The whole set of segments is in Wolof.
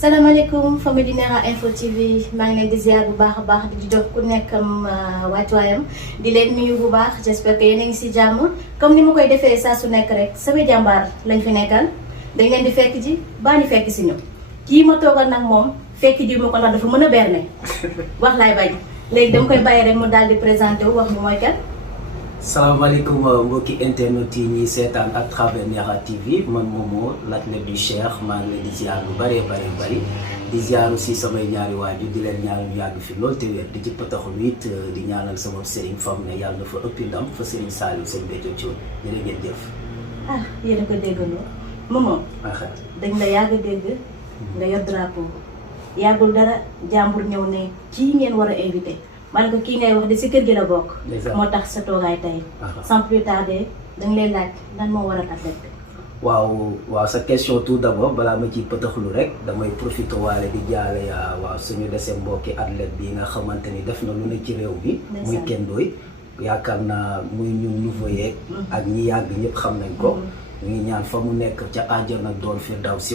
salaamaaleykum famille Dinera Info TV maa ngi leen di ziar bu baax a baax di jox ku nekkam wàccuwaayam di leen nuyu bu baax j'espère que yéen a ngi si jàmm comme ni ma koy defee saa su nekk rek samay jàmbaar lañ fi nekkal dañ leen di fekk ji baa ñu fekk si ñu kii ma toogal nag moom fekk ji ma ko ndax dafa mën a berne wax laay bañ léegi dama koy bàyyi rek mu daal di présenté wu wax mu mooy kan. salaamaaleykum mbokki internet yi ñuy seetaan à travers Dinera TV man Momo l'athlète du Cheikh maa ngi leen di ziar lu bëree bëri di ziar aussi samay ñaari waajur di leen ñaanal ñu yàgg fi loolu te wér di ci pataxul it di ñaanal sama sëriñ fam ne yàlla na fa ëppi ndam fa sëriñ Saliou sëñ Béthio Thioune jërë ngeen jëf. ah yéen a ko déggandoo Momo. dañ la yàgg dégg nga yor drapeau yàggul dara jàmbur ñëw ne kii ngeen war a invité. man ko kii ngay wax de si kër gi la bokk. moo tax sa toogaay tey. sans plus tarder dañ lay laaj lan moo waral athlète bi. waaw sa question tout d'abord balaa ma ciy pëtaxlu rek damay profité waale di jaale waaw suñu dese mbokki athlète bi nga xamante ni def na lu ne ci réew bi. muy Kendoy yaakaar naa muy ñun nouveau yeeg. ak ñi yàgg ñëpp xam nañ ko. ñu ngi ñaan fa mu nekk ca àjjana doon firdawsi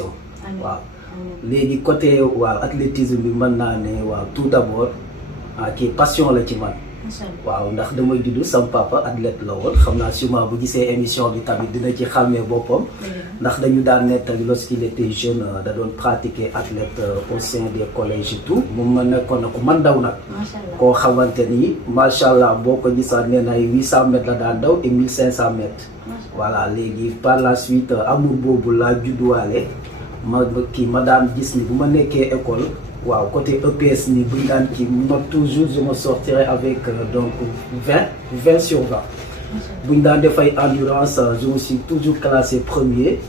waaw léegi côté waaw athlétisme bi mën naa ne waaw tout d'abord. kii passion la ci man. waaw ndax damay juddu sam papa athlète la woon xam naa sûrement bu gisee émission bi tamit dina ci xàmmee boppam. ndax dañu daan nettali lorsqu'il était jeune da doon pratiquer athlète au sein des collèges et tout. mu ma nekkoon na ku man daw nag. koo xamante ni macha allah boo ko gisaan nee na ay 800 mètres la daan daw et 1500 mètres. voilà léegi par la suite amour boobu laa judduwaale ma daan gis ni bu ma nekkee école. waaw côté EPS ni buñ daan kii note toujours je me sortirai avec donc 20 sur 20 buñ daan def ay endurance je me suis toujours classé premier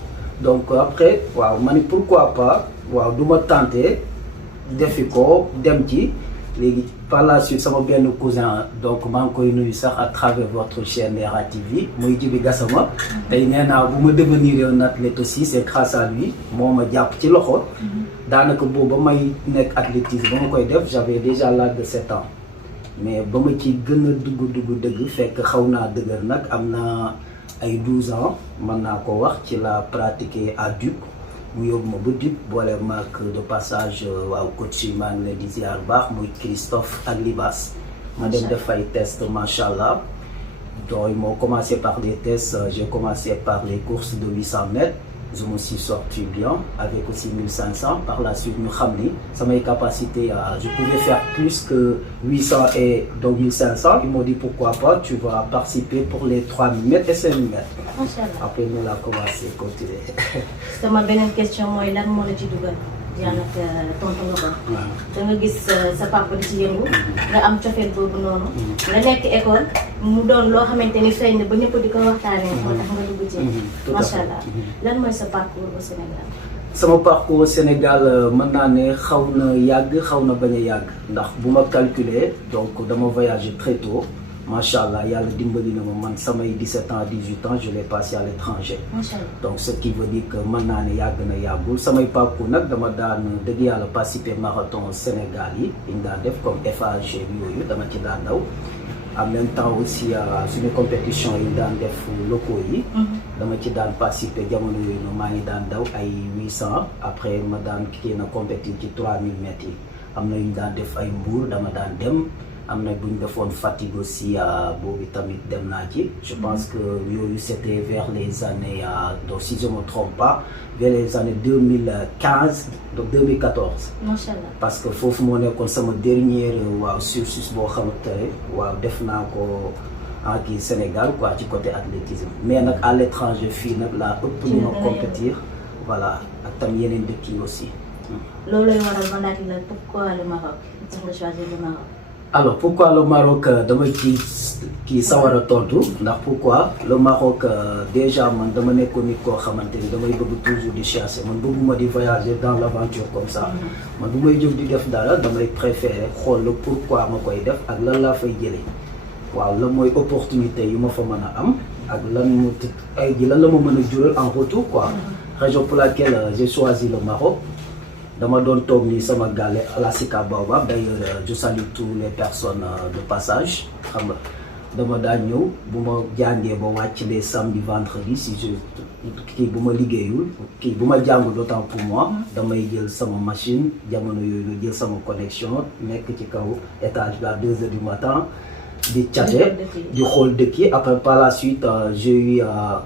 donc après waaw ma ni pourquoi pas waaw du ma tenté defi ko dem ci léegi par la suite sama benn cousin donc maa ngi koy nuyu sax à travers votre chaîne Dinera TV muy Jibi Gassama tey nee naa bu ma devenir un athlète aussi c'est grâce à lui moo ma jàpp ci loxo daanaka boobu ba may nekk athlétisme ba ma koy def j'avais déjà l'âge de 7 ans mais ba ma ci gën a dugg dëgg fekk xaw naa dëgër nag am na ay 12 ans mën naa ko wax ci la pratiquer à Duc mu yóbbu ma ba Duc boole maak de passage waaw coach yi maa ngi leen di ziar baax muy Christophe ak Libas ma dem def ay test macha allah donc moo commencé par des tests j'ai commencé par les courses de 800 mètres je me suis sorti bien avec aussi 1500 par la suite ñu xam ni samay capacité je pouvais faire plus que 800 et donc 1500 ils m'ont dit pourquoi pas tu vas participer pour les 3000 mètres et 5000 mètres. macha allah après ñu la commencé continuer. sama beneen question mooy lan moo la ci dugal. daanaka tontu nga ko. da nga gis sa papa di ci yëngu. nga am cofeel boobu noonu. nga nekk école mu doon loo xamante ni feeñ na ba ñëpp di ko waxtaanee. moo tax nga dugg ci. macha allah lan mooy sa parcours au Sénégal. sama parcours au Sénégal mën naa ne xaw na yàgg xaw na bañ a yàgg ndax bu ma calculer donc dama voyager très tôt. macha allah yàlla dimbali na ma man samay 17 ans 18 ans je l'ai passé à l'étranger. donc ce qui veut dire que mën naa ne yàgg na yàggul samay parcours nag dama daan dëgg yàlla participer marathon Sénégal yi ñu daan def comme FAG yooyu dama ci daan daw. en même temps aussi suñu compétition yi daan def locaux yi. dama ci daan participer jamono yooyu noonu maa ngi daan daw ay 800 après ma daan kii na compétir ci 3000 mètres yi am na yu ñu daan def ay Mbour dama daan dem. am na bu ñu defoon Fatick aussi boobu tamit dem naa ci je pense que yooyu c'était vers les années donc si je me trompe pas vers les années 2015 donc 2014. macha allah parce que foofu moo nekkoon sama dernière waaw cursus boo xamante ne waaw def naa ko en kii Sénégal quoi ci côté athlétisme mais nag à l'étranger fii nag laa ëpp lu ma compétir voilà ak tam yeneen dëkk yi aussi. loolu lay waral ma laaj la pourquoi le Maroc tax nga choisir le Maroc. alors pourquoi le Maroc dama ci kii sawar a tontu ndax pourquoi le Maroc déjà man dama nekkoon nit koo xamante ni damay bëgg toujours di chercher man bëgguma di voyager dans l'aventure comme ça man bu may jóg di def dara damay préférer xool le pourquoi ma koy def ak lan laa fay jëlee waaw lan mooy opportunité yu ma fa mën a am ak lan mu ay ji lan la ma mën a jural en retour quoi raison pour laquelle j'ai choisi le Maroc. dama doon toog ni sama gàlle à la Sicap Baobab d'ailleurs je salue toutes les personnes de passage xam nga dama daan ñëw bu ma jàngee ba wàcc les samedi vendredi si je kii bu ma liggéeyul kii bu ma jàngul d'autant pour moi damay jël sama machine jamono yooyu jël sama connexion nekk ci kaw étage à 2 heures du matin di chatter di xool dëkk yi après par la suite j'ai eu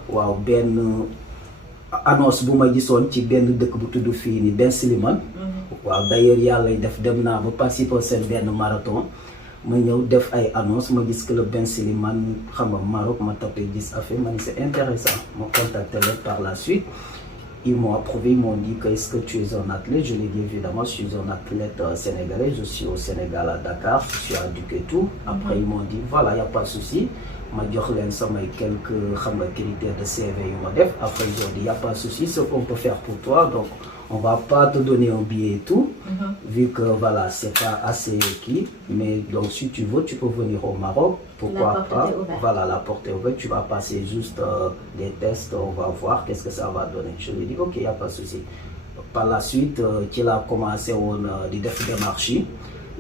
waaw benn annonce bu ma gisoon ci benn dëkk bu tudd fii ni Ben Siliman waaw d'ailleurs yàlla def dem naa ba participer seen benn marathon ma ñëw def ay annonce ma gis club Ben Siliman xam nga Maroc ma tapé gis affaire ma ni c'est intéressant ma contacté leen par la suite ils m'ont approuvé, ils m'ont dit que est-ce que tu es un athlète? Je lui ai dit évidemment je suis un athlète sénégalais, je suis au Sénégal à Dakar, je suis à Duc et tout. Après ils m'ont dit voilà, il n'y a pas de souci. Ma jox leen samay quelques xam nga critères de CV yu ma def. Après ils ont dit il n'y a pas de souci, ce qu'on peut faire pour toi, donc on va pas te donner un billet et tout, vu que voilà, c'est pas assez qui, mais donc si tu veux, tu peux venir au Maroc, pourquoi pas, voilà, la porte est ouverte, tu vas passer juste des tests, on va voir qu'est-ce que ça va donner. Je lui ai dit ok, il n'y a pas de souci. Par la suite, qu'il a commencé di def démarche yi,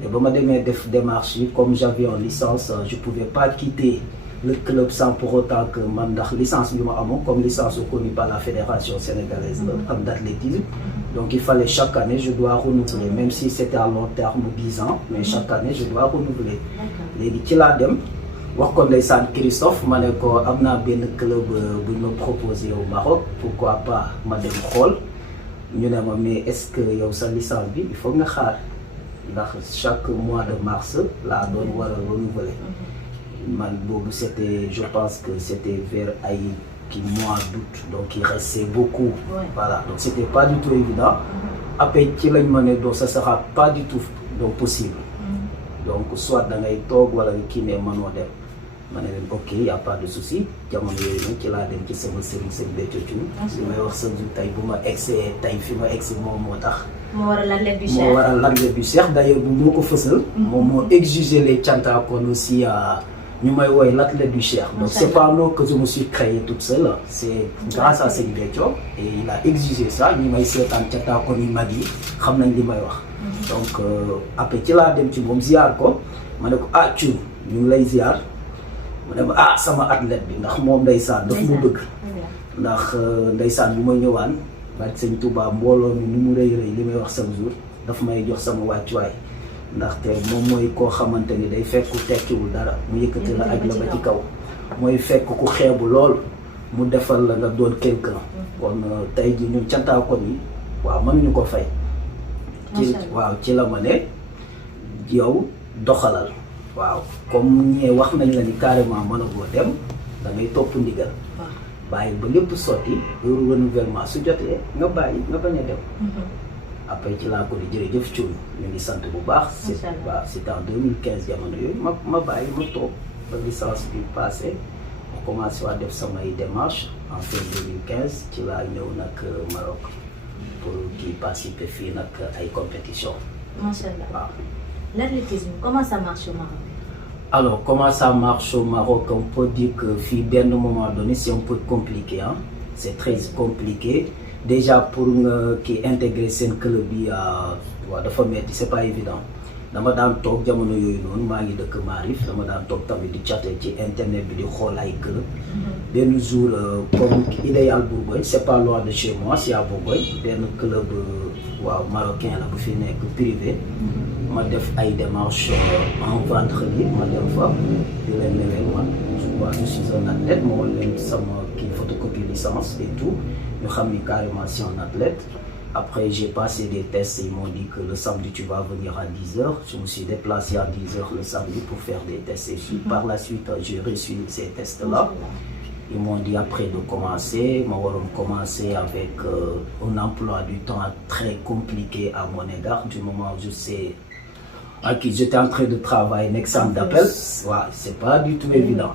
et ba ma demee def démarche yi, comme j'avais une licence, je pouvais pas quitter le club sans pour autant que man ndax licence bi ma amoon comme licence reconnue par la fédération sénégalaise d'athlétisme. Donc il fallait chaque année je dois renouveler, même si c'était à long terme 10 ans, mais chaque année je dois renouveler. Léegi ci laa dem wax ko ndeysaan Christophe ma ne ko am naa benn club bu ñu ma proposé au Maroc, pourquoi pas ma dem xool. Ñu ne ma mais est-ce que yow sa licence bi il faut nga xaar ndax chaque mois de mars laa doon war a renouveler. Man boobu c'était, je pense que c'était vers ay qui mois d'août, donc il restait beaucoup. Voilà, donc c'était pas du tout évident. Après ci lañ ma ne donc ça sera pas du tout donc possible. Donc soit da ngay toog wala kii ne mënoo dem. Ma ne leen ok, y a pas de souci. Jamono yooyu nag ci laa dem ci sama sëriñ Béthio Thioune. li may wax sa jour tey bu ma egsee tey fi ma egsi moom moo tax. moo waral l'athlète du Cheikh. moo waral l'athlète du Cheikh d'ailleurs bu moo ko fësal. moom moo exigé les cantakoon aussi ñu may woy l'athlète du Cheikh. Donc c'est pas un nom que je me suis créé toute seule, c'est grâce à Serigne Béthio et il a exigé ça. ñi may seetaan cantakoon yi mag yi xam nañ li may wax. Donc après ci laa dem ci moom ziar ko ma ne ko ah Thioune ñu ngi lay ziar. mu ne ma ah sama athlète bi ndax moom ndeysaan daf mu bëgg ndax ndeysaan bu ma ñëwaan barke Sëñ Touba mbooloo mi ni mu rëy li may wax chaque jour daf may jox sama wàccuwaay ndaxte moom mooy koo xamante ni day fekk ku tekkiwul dara mu yëkkati la aj la ba ci kaw mooy fekk ku xeebu lool mu defal la nga doon quelqu'un. Kon tey ji ñun cantaakoon yi waaw mënuñu ko fay ci la ma ne yow doxalal. Waaw comme ñee wax nañ la ni carrément mën a boo dem da ngay topp ndigal bàyyi ba lépp sotti heure renouvellement su jotee nga bàyyi nga bañ a dem. Après ci laa ko di jërëjëf Thioune ñu ngi sant bu baax. C'était en 2015 jamono yooyu ma bàyyi ma toog ba licence bi passé ma commencé waa def samay démarches en fin 2015 ci laa ñëw nag Maroc pour kii participer fii nag ay compétition. Macha Allah. Waaw. L'athlétisme, comment ça marche au Maroc? Alors, comment ça marche au Maroc? On peut dire que à un moment donné, c'est un peu compliqué. Hein? C'est très compliqué. Déjà, pour qui intégrer un club, c'est pas évident. Dama daan toog jamono yooyu noonu maa ngi dëkk Maarif dama daan toog tamit di chatter ci internet bi di xool ay club. Benn jour comme Idéal Bourgogne, c'est pas loin de chez moi, c'est à Bourgogne, benn club waaw marocain la bu fi nekk privé. Ma def ay démarches en vendredi ma dem fa di leen ne leen man je suis un athlète ma woon leen sama kii photocopie licence et tout ñu xam ni carrément c'est un athlète. Après j'ai passé des tests et ils m'ont dit que le samedi tu vas venir à 10h. Je me suis déplacé à 10h le samedi pour faire des tests et puis par la suite j'ai reçu ces tests-là. Ils m'ont dit après de commencer, ma waroon commencer avec un emploi du temps très compliqué à mon égard du moment où je sais j'étais en train de travailler un examen d'appel. Ouais, c'est pas du tout évident.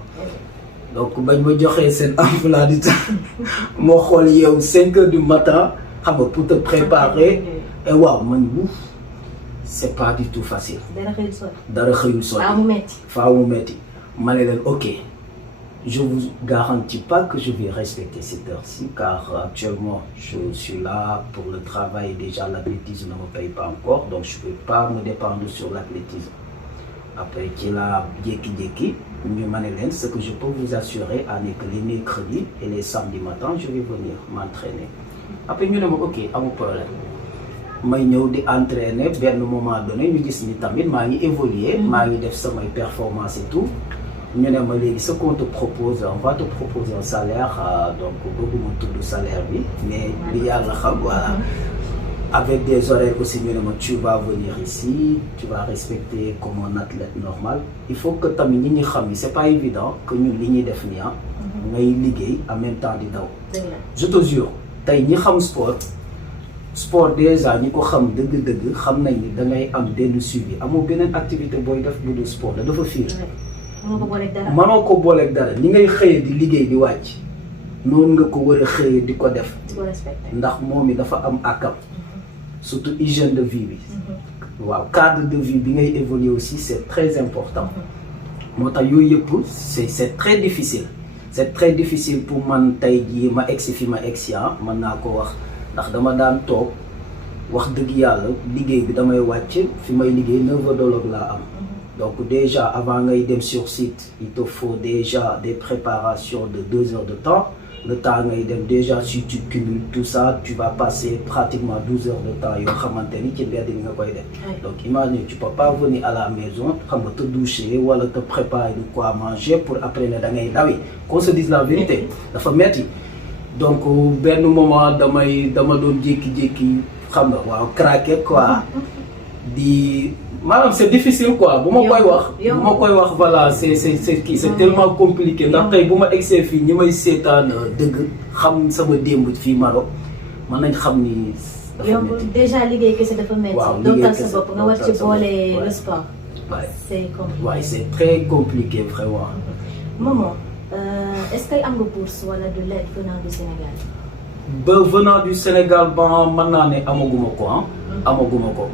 Donc bañ ma joxee seen emploi du temps moo xool yow 5h du matin xam nga pour te préparer et waaw man c'est pas du tout facile. dara xëyul sotti. faaw mu metti ma ne leen ok je vous garantis pas que je vais respecter cette heure-ci car actuellement je suis là pour le travail et déjà l'athlétisme ne me paye pas encore donc je peux pas me dépendre sur l'athlétisme. Après ci laa jékki-jékki ñu ma ne leen ce que je peux vous assurer n'est que les mercredis et les samedis matin je vais venir m'entraîner après ñu ne ma ok amul problème may ñëw di entraîner benn moment donné ñu gis ni tamit maa ngi évoluer maa ngi def samay performance et tout ñu ne ma léegi ce qu'on te propose on va te proposer un salaire donc bëgguma tudd salaire bi mais li yàlla xam voilà avec des horaires aussi ñu ne ma tu vas venir ici tu vas respecter comme un athlète normal il faut que tamit ñi xam ni c'est pas évident que ñun li ñuy def nii ngay liggéey en même temps di daw je te jure tey ñi xam sport déjà ñi ko xam dëgg-dëgg xam nañ ni da ngay am benn suivi amoo beneen activité booy def bu dul sport la dafa fiir mënoo ko booleeg dara ni ngay xëyee di liggéey di wàcc noonu nga ko war a xëyee di ko def ndax moom mi dafa am àkkam surtout hygiène de vie bi waaw cadre de vie bi ngay évoluer aussi c'est très important moo tax yooyu yëpp c'est très difficile pour man tey jii ma egsi fi ma egsi mën naa ko wax ndax dama daan toog wax dëgg yàlla liggéey bi damay wàcc fi may liggéey 9 heures de log laa am donc déjà avant ngay dem sur site il te faut déjà des préparations de 2 heures de temps le temps ngay dem déjà si tu cumules tout ça tu vas passer pratiquement 12 heures de temps yoo xamante ni ci mbedd mi nga koy def donc imagine tu peux pas venir à la maison xam nga te doucher wala te préparer de quoi manger pour après ne da ngay dawi qu'on se dise la vérité dafa metti donc benn moment dama doon jékki-jékki xam nga waaw craquer quoi di maanaam c'est difficile quoi bu ma koy wax voilà c'est tellement compliqué ndax tey bu ma egsee fii ñi may seetaan dëgg xam sama démb fii Maroc mën nañ xam ni dafa métti déjà liggéey kese dafa métti dootal sa bopp nga war ci boole le sport c'est compliqué waaye c'est très compliqué vraiment Momo est-ce que am nga bourse wala de l'aide venant du Sénégal venant du Sénégal mën naa ne amaguma ko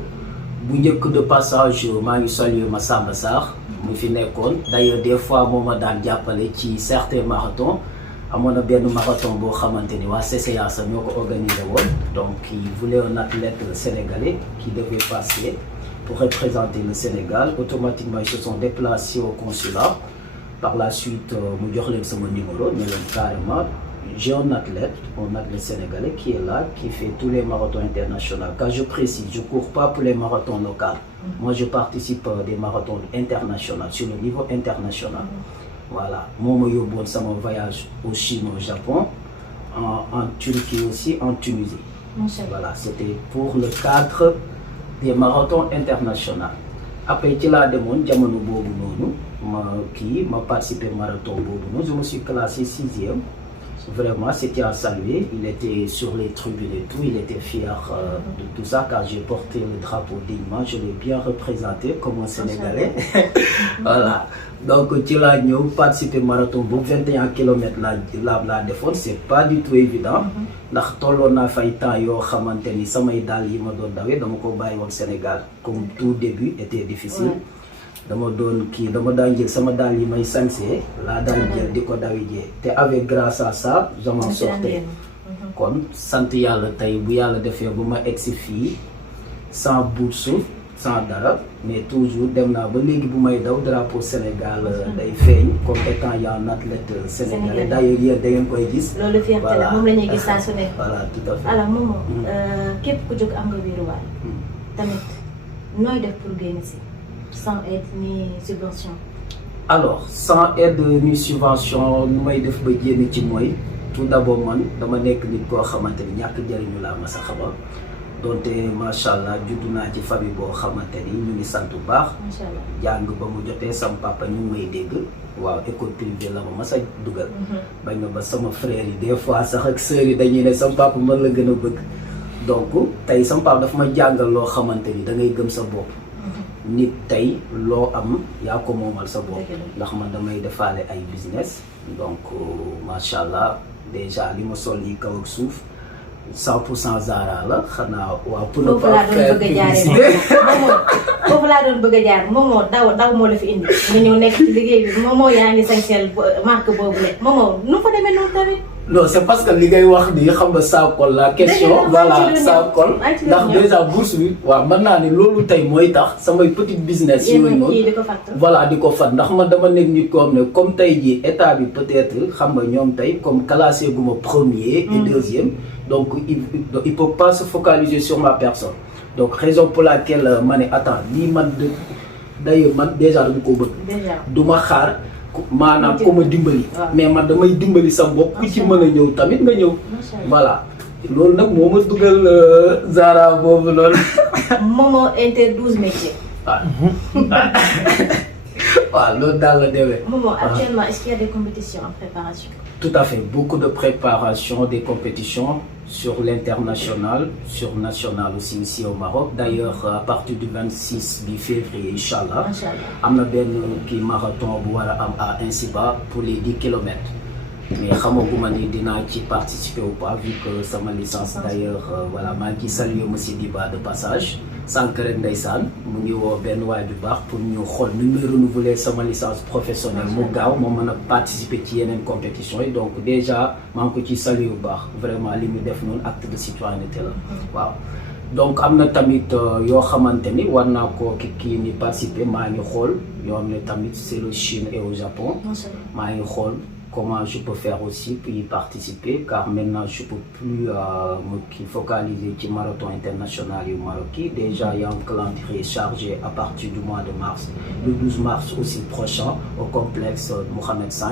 bu njëkk de passage maa ngi saluer Massamba Sarr mu fi nekkoon d'ailleurs des fois moo ma daan jàppale ci certains marathons amoon na benn marathon boo xamante ni waa CCA sax ñoo ko organisé woon donc il voulait un athlète sénégalais qui devait passer pour représenter le Sénégal automatiquement ils se sont déplacés au consulat par la suite mu jox leen sama numéro ne leen carrément j'ai un athlète sénégalais qui est là, qui fait tous les marathons internationaux. Quand je précise, je ne cours pas pour les marathons locaux. Moi, je participe à des marathons internationaux, sur le niveau international. Voilà. Moi, je suis mon voyage au Chine, au Japon, en Turquie aussi, en Tunisie. Voilà, c'était pour le cadre des marathons internationaux. Après, je suis participé au marathon. Je me suis classé 6e. Vraiment, c'était à saluer. Il était sur les tribunes et tout. Il était fier de tout ça car j'ai porté le drapeau dignement. Je l'ai bien représenté comme un Sénégalais. Voilà. Donc, tu l'as participé au marathon. 21 km la défense, c'est pas du tout évident. Ndax tolloon naa fay temps yoo xamante ni samay dàll yi ma doon dawee dama ko bàyyi woon Sénégal comme tout début était difficile. dama daan jël sama daal yi may sansee laa daan jël di ko dawi jee te avec grâce à ça je m'en sortais kon sant yàlla tey bu yàlla defee bu ma egsi fii sans bourse sans dara mais toujours dem naa ba léegi bu may daw drapeau Sénégal day feeñ comme étant un athlète sénégalais d'ailleurs yéen da ngeen koy gis loolu fierté la moom la ñuy gis saa su nekk voilà tout à fait alors Momo képp ku jóg am nga wéeruwaay tamit nooy def pour génn si sans aide ni subvention. Alors sans aide ni subvention nu may def ba génn ci mooy tout d'abord man dama nekk nit koo xamante ni ñàkk jëriñu laa ma sa xamal donte macha allah juddu naa ci famille boo xamante ni ñu ngi sant bu baax. macha allah jàng ba mu jotee sama papa ñu ngi may dégg waaw école privée la ma mas a dugal. bañ na ba sama frère yi des fois sax ak sœurs yi dañuy ne sama papa man la gën a bëgg donc tey sama papa dafa ma jàngal loo xamante ni da ngay gëm sa bopp. nit tey loo am yaa ko moomal sa bopp ndax man damay defaale ay business donc macha allah déjà li ma sol yi kaw ak suuf 100% Zara la xanaa waaw pour ne pas faire publicité foofu laa doon bëgg a jaar Momo daw moo la fi indi nga ñëw nekk ci liggéey bi Momo yaa ngi sañseel marque boobu le Momo nu fa demee noonu tamit non c'est parce que li ngay wax ni xam nga ça colle la question voilà ça colle ndax déjà bourse bi waaw mën naa ne loolu tey mooy tax samay petit business yooyu noonu voilà di ko fat ndax man dama nekk nit ko xam ne comme tey jii état bi peut-être xam nga ñoom tey comme classé gu ma premier et deuxième donc il peut pas se focaliser sur ma personne donc raison pour laquelle ma ne attends lii man d'ailleurs man déjà dama ko bëgg du ma xaar maanaam ko ma dimbali mais man damay dimbali sa bopp ku ci mën a ñëw tamit nga ñëw voilà loolu nag moo ma dugal Zara boobu loolu Momo inter 12 métiers waaw loolu daal la demee Momo actuellement est-ce qu'il y a des compétitions en préparation? Tout à fait, beaucoup de préparation des compétitions sur l'international, sur national aussi ici au Maroc. D'ailleurs, à partir du 26 février, Inch'Allah, on a un marathon à Insiba pour les 10 km. Mais je ne sais pas si participer ou pas, vu que c'est ma licence. D'ailleurs, voilà, je salue M. Diba de passage. Sans que je ne sais pas, pour nous renouveler sa licence professionnelle. Je vais participer à une compétition. Donc, déjà, je salue vraiment les acte de citoyenneté. Wow. Donc, am na tamit yoo xamante ni war naa ko kii ni participer maa ngi xool yoo xam ne tamit c'est le Chine et au Japon. maa ngi xool comment je peux faire aussi pour y participer car maintenant je peux plus me focaliser sur le marathon international au Maroc. Déjà il y a un calendrier chargé à partir du mois de mars, le 12 mars aussi prochain au complexe Mohamed V.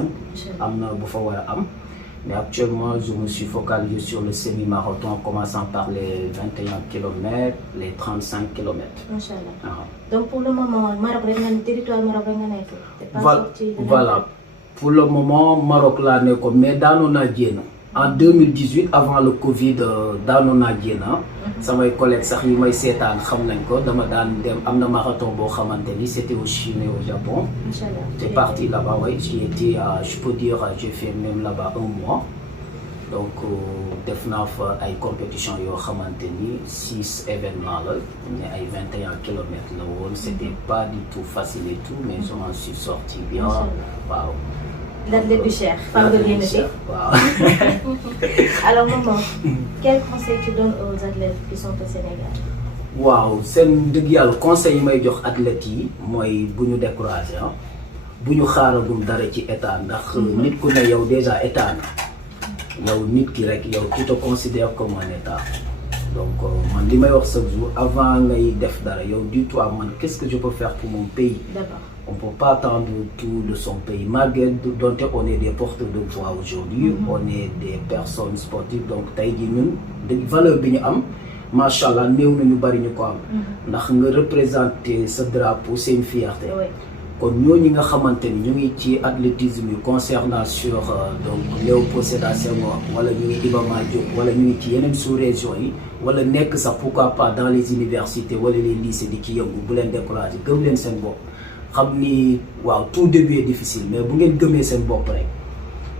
Mais actuellement je me suis focalisé sur le semi-marathon en commençant par les 21 km, les 35 km. Donc pour le moment, Maroc est territoire marocain. Voilà. Pour le moment, Maroc là n'est comme mais dans nos en 2018 avant le Covid dans nos samay collègues sax yi may seetaan xam nañ ko dama daan dem am na marathon boo xamante ni c'était au Chine et au Japon. J'ai parti là-bas, ouais, j'y étais je peux dire j'ai fait même là-bas un mois. Donc def naa fa ay compétition yoo xamante ni 6 événements la mais ay 21 kilomètres la woon c'était pas du tout facile et tout mais je m'en suis sorti bien waaw. L'athlète du Cher, femme de l'unité. Alors maman, quel conseil tu donnes aux athlètes qui sont au Sénégal? Waaw seen dëgg yàlla conseil yi may jox athlètes yi mooy bu ñu découragé bu ñu xaaragum dara ci état ndax nit ku ne yow déjà état na yow nit ki rek yow tu te considères comme un état donc man li may wax chaque jour avant ngay def dara yow dis-toi man qu'est-ce que je peux faire pour mon pays. D'abord. On ne peut pas attendre tout de son pays. Malgré dont on est des porteurs de voix aujourd'hui, on est des personnes sportives. Donc, taille de valeur bignam, machallah, nous nous barrions quoi. Nous représenter ce drapeau, c'est une fierté. Quand nous nous xamanteni ñu ngi ci athlétisme concernant sur donc Léopold Sédar Senghor wala ñu ngi Iba Mar Diop wala ñu ngi ci yeneen sous-région yi wala nekk sax pourquoi pas dans les universités wala les lycées di ci yëngu bu leen décourager gëm leen seen bopp. xam ni waaw tout début est difficile mais bu ngeen gëmee seen bopp rek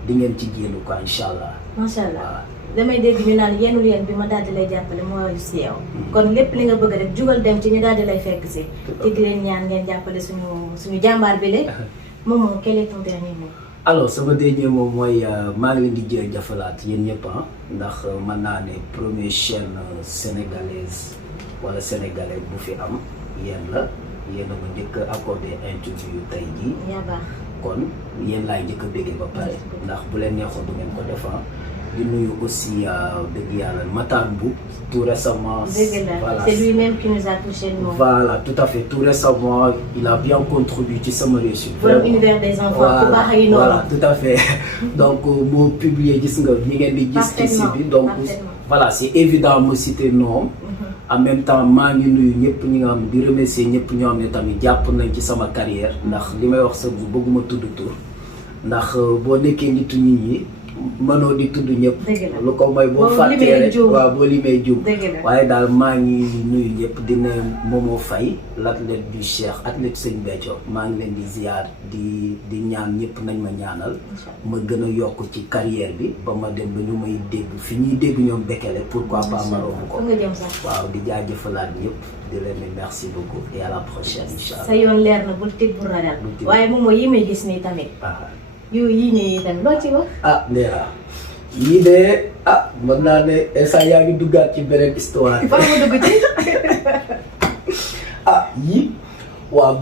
di ngeen ci génn quoi incha allah. macha allah damay dégg ñu naan yenul yéen bi ma daal di lay jàppale mooy si yow. kon lépp li nga bëgg rek jugal dem ci ñu daal di lay fekk si. te di leen ñaan ngeen jàppale suñu jàmbaar bi la. moom quel est ton dernier mot? alors sama dernier mot mooy maa ngi leen di jërëjëfalaat yéen ñëpp ndax mën naa ne première chaîne sénégalaise wala sénégalais bu fi am yéen la. yéen a ma njëkk a accordé interview tey jii. kon yéen laay njëkk a béggee ba pare ndax bu leen neexoon du ngeen ko defar di nuyu aussi dëgg yàlla Matar Mboup tout récemment. Voilà c'est lui-même qui nous a touché nous. Voilà tout à fait tout récemment il a bien contribué ci sama réussite. Vraiment univers des enfants ku baax yi noonu. Voilà tout à fait donc moo publié gis nga ñi ngeen di gis. ci bi donc voilà c'est évident ma citer nom. En même temps maa ngi nuyu ñëpp ñi nga xam ne di remercier ñëpp ñoo xam ne tamit jàpp nañ ci sama carrière ndax li may wax sa bu bëgguma tudd tur ndax boo nekkee nitu nit ñi mënoo di tudd ñëpp. lu ko mooy boo fàttee rek waaw boo limee juum waaye daal maa ngi nuyu ñëpp dina Momo Faye l'athlète du Cheikh athlète Sëñ Béthio maa ngi leen di ziar di ñaan ñëpp nañ ma ñaanal ma gën a yokk ci carrière bi ba ma dem ba ñu may dégg fi ñuy dégg ñoom Bekele pourquoi pas ma romb ko waaw di jaajëfalaat ñëpp di leen merci beaucoup et à la prochaine inchallah sa yoon leer na bul tëj bu ragal waaye moom mooy yi may gis nii tamit yu yi ñuy dem loo ci wax. Ndera yii de mën naa ne instant yaa ngi duggaat ci beneen histoire. fan nga dugg ci. yii waaw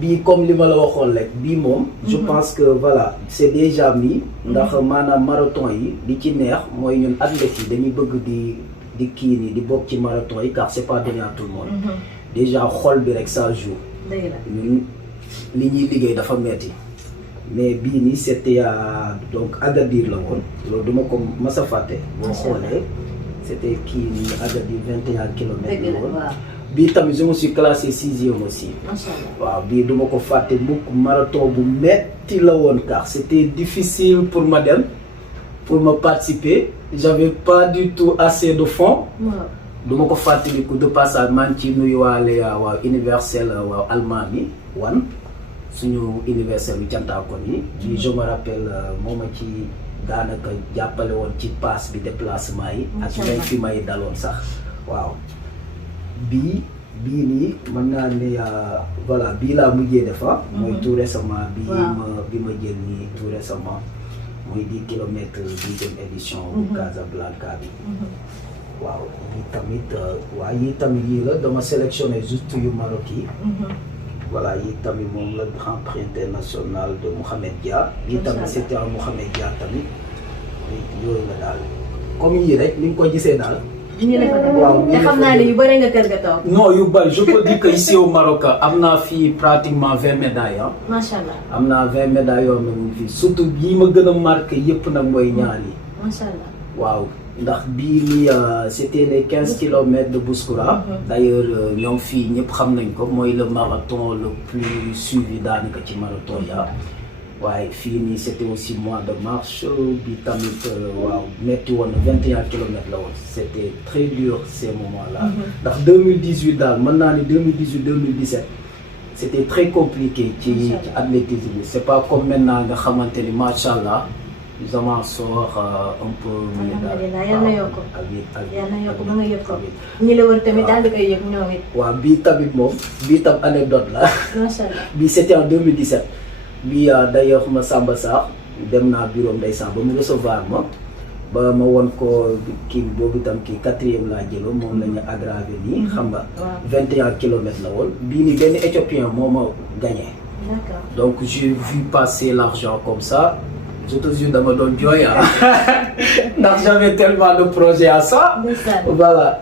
bii comme li ma la waxoon rek bii moom. je pense que voilà c'est déjà mis. ndax maanaam marathon yi li ci neex mooy ñun athlètes yi dañuy bëgg di kii nii di bokk ci marathon yi car c'est pas donné à tout le monde. déjà xol bi rek ça joue. dëgg la ñun li ñuy liggéey dafa metti mais bii nii c'était donc Agadir la woon loolu duma ko mas a fàtte. boo xoolee c'était kii nii Agadir 21 kilomètres la woon. bii tamit je me suis classé 6e aussi. macha allah waaw bii duma ko fàtte mukk marathon bu metti la woon car c'était difficile pour ma dem pour ma participer j'avais pas du tout assez de fonds. duma ko fàttaliku de passage maa ngi ci nuyuwaale waaw universel waaw allemand bi wan suñu universel bi cantaakoon yi. ci je me rappelle moo ma ci daanaka jàppale woon ci passe bi déplacement yi. ak même fi may daloon sax waaw. bii nii mën naa ne voilà bii laa mujjee defa mooy tout récemment bi ma jël nii tout récemment mooy 10 kilomètres 10e édition bu Casablanca bi. waaw yii tamit yii la dama sélectionné juste yu Maroc yi. voilà yii tamit moom la Grand Prix international de Mohamed Dia. yii tamit c'était un Mohamed Dia tamit yooyu la daal comme yii rek ni nga ko gisee daal. waaw te xam naa ne yu bëri nga kër ga toog. non yu bëri je peux dire que ici au Maroc am naa fii pratiquement 20 médailles ah. macha allah am naa 20 médailles yoo xam ne fii surtout yi ma gën a marqué yëpp nag mooy ñaar yi. macha allah waaw. ndax bii nii c'était les 15 kilomètres de Bouskoura. d'ailleurs ñoom fii ñëpp xam nañ ko mooy le marathon le plus suivi daanaka ci marathon ya waaye fii nii c'était aussi mois de mars bi tamit waaw metti woon na 21 kilomètres la woon c'était très dur ces moments-là. ndax 2018 daal mën naa ni 2018 2017 c'était très compliqué ci athlétisme bi c'est pas comme maintenant nga xamante ni macha allah. je m'en sors un peu. alhamdulilah yal na yokk yal na yokk ba nga yëg ko. ñi la wër tamit daal di koy yëg ñoom it. waaw bii tamit moom bii tam anecdote la. macha allah bii c'était en 2017. bii d'ailleurs ma Samba Sarr dem naa bureau ndeysaan ba mu recevoir ma ba ma won ko kii boobu tam kii 4e laa jëloon moom la ñu aggravé nii. xam nga 21 kilomètres la woon. bii nii benn éthiopien moo ma gagné. d'accord donc j'ai vu passer l'argent comme ça. je te jure dama doon jooy ndax j'avais tellement de projets à ça. voilà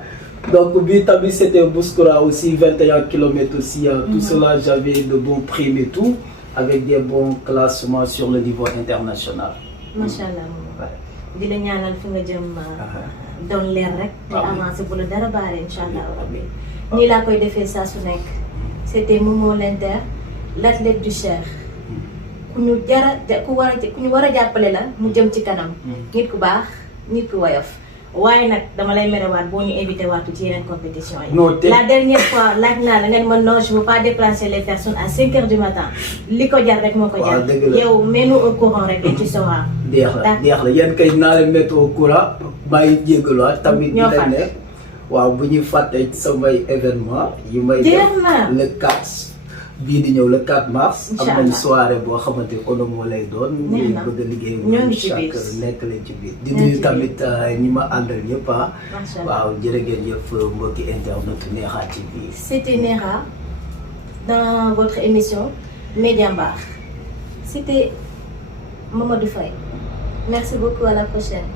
donc bii tamit c'était Bouskoura aussi 21 kilomètres aussi. tout cela j'avais de bons primes et tout avec des bons classements sur le niveau international. macha allah di la ñaanal fi nga jëm doon leer rek. te avancé bu la dara baare incha allah rabbi. nii laa koy defee saa su nekk. c'était Momo Linter l'athlète du Cher. ku ñu war a jàppale la mu jëm ci kanam. nit ku baax nit ku woyof. waaye nag dama lay merewaat boo ñu invité waatu ci yeneen compétition yi. la dernière fois laaj naa la ngeen ma non je veux pas déplacer les personnes à 5 heures du matin. li ko jar rek moo ko jar. yow mets-nous au courant rek et tu sauras. deex la yéen kay naa leen mettre au courant. maa ngi jégaluwaat tamit. ñoo fàtte ne waaw bu ñuy fàtte samay événement yi may def le 4. bii di ñëw le 4 mars. am nañ soirée boo xamante ni moo lay doon. ñu bëgg a liggéey moom chaque nekk leen ci biir. di nuyu tamit ñi ma àndal ñëpp waaw jërë ngeen jëf mbokki internet Neha TV. C'était Neha dans votre émission Mediambar. C'était Mamadou Faye. Merci beaucoup, à la prochaine.